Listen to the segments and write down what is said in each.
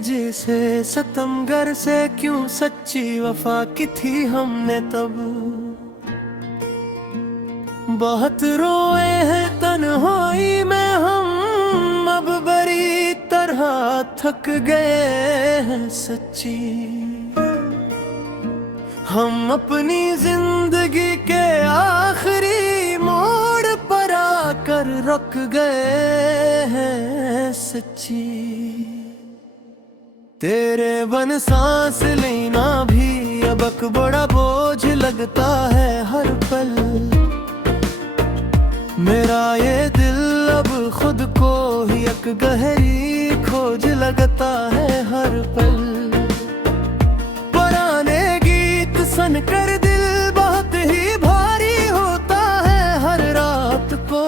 जिसे सितमगर से क्यों सच्ची वफा की थी हमने तब। बहुत रोए हैं तन्हाई में हम, अब बड़ी तरह थक गए हैं सच्ची। हम अपनी जिंदगी के आखिरी मोड़ पर आकर रुक गए हैं सच्ची। तेरे बिन सांस लेना भी अब एक बड़ा बोझ लगता है हर पल। मेरा ये दिल अब खुद को ही एक गहरी खोज लगता है हर पल। पुराने गीत सुनकर दिल बहुत ही भारी होता है हर रात को।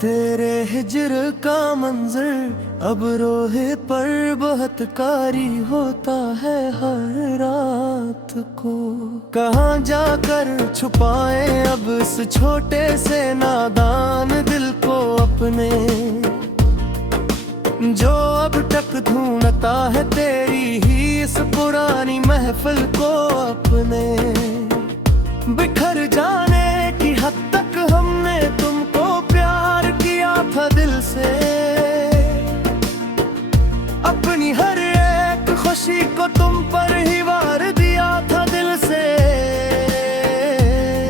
तेरे हिज्र का मंजर अब रोहे पर बहुत कारी होता है हर रात को। कहाँ जाकर छुपाए अब इस छोटे से नादान दिल को अपने, जो अब तक ढूंढता है तेरी ही इस पुरानी महफिल को अपने। बिखर जाने की हद तक हमने तुमको प्यार किया था दिल से। अपनी हर एक खुशी को तुम पर ही वार दिया था दिल से।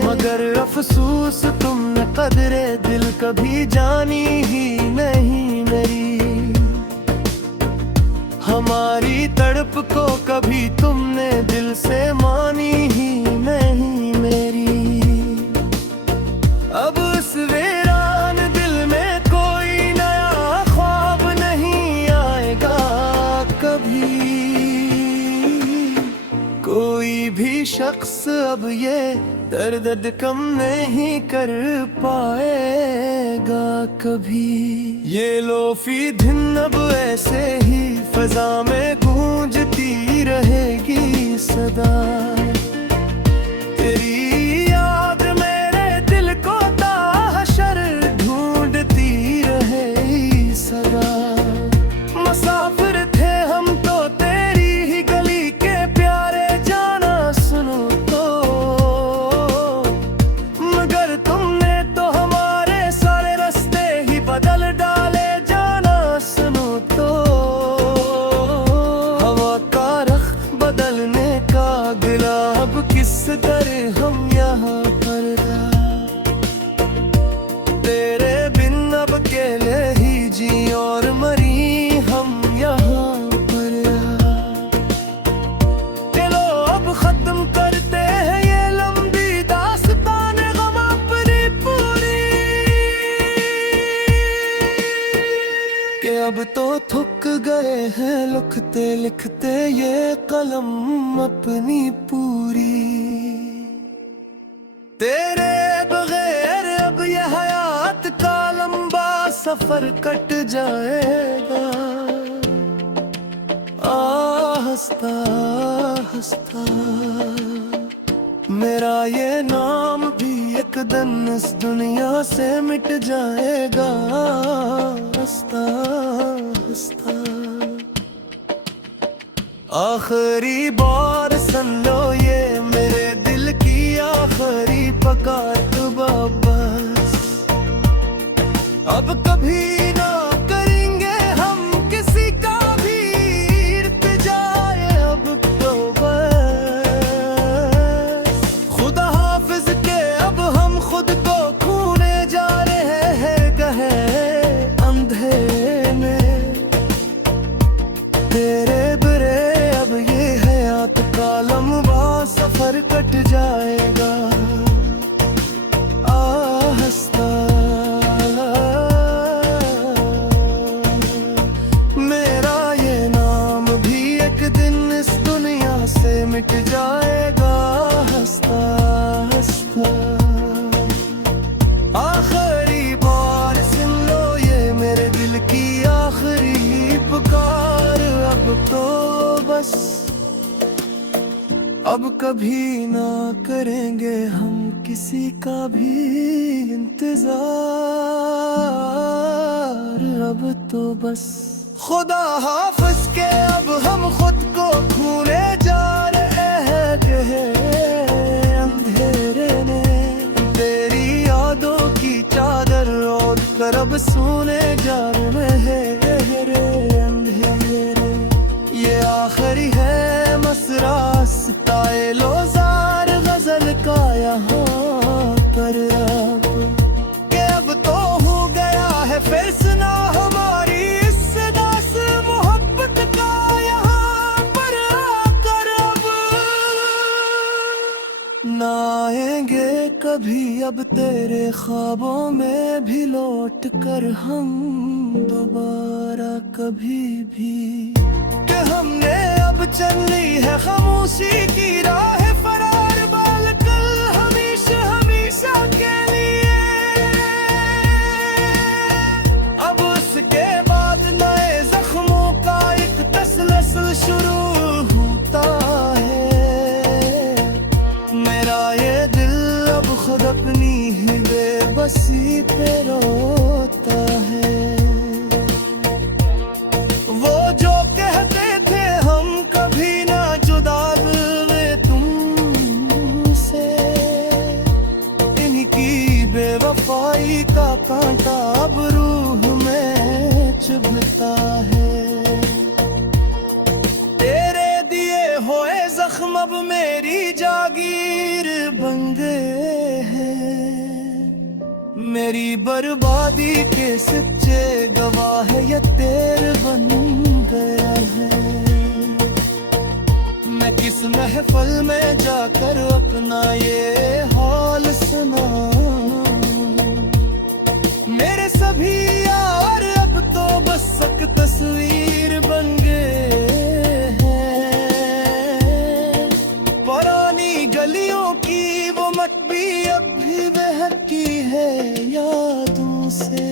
मगर अफसोस तुमने कदरे दिल कभी जानी ही नहीं मेरी। हमारी तड़प को कभी तुमने दिल से मानी ही नहीं मेरी। अब इस वीरान दिल में कोई नया ख्वाब नहीं आएगा कभी। कोई भी शख्स अब ये दर्द कम नहीं कर पाएगा कभी। ये लोफी दिन अब ऐसे ही फजा में गूंजती रहेगी सदा। तेरी याद मेरे दिल को ताहशर ढूंढती रहेगी सदा। मुसाफिर थे हम तो तेरी ही गली के प्यारे जाना सुनो तो। मगर तुमने तो हमारे सारे रास्ते ही बदल डाले जाना सुनो तो। हवा का रख बदलने का गिला अब किस तरह हम यहाँ पर। तेरे बिन अब अकेले ही जी और मरी हम यहाँ पर। चलो अब खत्म करते हैं ये लंबी दास्तान गम अपनी पूरी। कि अब तो थक गए हैं लिखते लिखते ये कलम अपनी पूरी। तेरे बगैर अब ये हयात का लंबा सफर कट जाएगा। हंसता हंसता मेरा ये नाम भी एक दिन इस दुनिया से मिट जाएगा। हंसता हंसता आखिरी बार सुन लो ये मेरे दिल की आखिरी पुकार बस। अब कभी ना करेंगे हम किसी का भी इर्तिजाए अब तो बस। खुदा हाफिज के अब हम खुद को खोने जा रहे हैं गहे अंधेरे में। तेरे बुरे अब ये हयात का लंबा सफर कट जाएगा। हंसता मेरा ये नाम भी एक दिन इस दुनिया से मिट जाएगा। हंसता हंसता आखिरी बार सुन लो ये मेरे दिल की आखिरी पुकार। अब तो बस अब कभी ना करेंगे हम किसी का भी इंतजार अब तो बस खुदा हाफिज के अब हम खुद को भूले जा रहे हैं गहरे अंधेरे ने। तेरी यादों की चादर ओढ़ कर अब सोने जा रहे हैं गहरे अंधेरे। ये आखिरी है मसरा सिताए लोजार गजल का यहाँ पर अब के अब तो हो गया है फिर सुना हमारी इस दास मोहब्बत का यहाँ पर आकर अब ना आएंगे कभी अब तेरे ख्वाबों में भी लौट कर हम दोबारा कभी भी। कि हमने अब चल ली है खामोशी की राह फरार बाल कल हमेशा हमेशा के लिए। अब उसके बाद नए जख्मों का एक तसलसल शुरू होता है। मेरा ये दिल अब खुद अपनी ही बेबसी पे रोता है। वो जो कहते थे हम कभी ना जुदा हुए तुमसे, इनकी बेवफाई का कांटा अब रूह में चुभता है। तेरे दिए हुए जख्म अब मेरी जागीर बन गए हैं। मेरी बर्बादी के सच्चे गवाह ये तेरे बन गया है। मैं किस महफल में जाकर अपना ये हाल सुनाऊं। मेरे सभी यार अब तो बस एक तस्वीर बन गए हैं। पुरानी गलियों की वो मटकी अब भी बहकी है यादों से।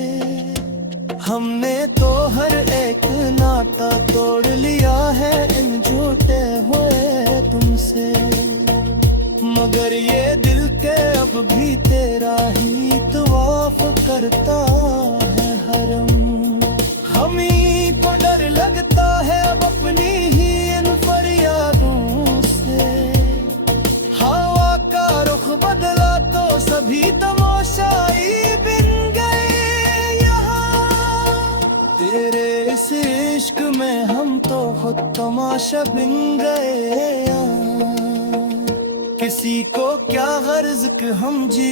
हमने तो हर एक नाता तोड़ लिया है इन झूठे हुए तुमसे। मगर ये दिल के अब भी तेरा ही तवाफ करता है हरम। हम ही को डर लगता है अब अपनी ही इन फरियादों से। हवा का रुख बदला तो सभी तमाशाई बिन गए यहाँ। तेरे इस इश्क में हम तो खुद तमाशा बिन गए यहाँ। किसी को क्या गर्ज कि हम जी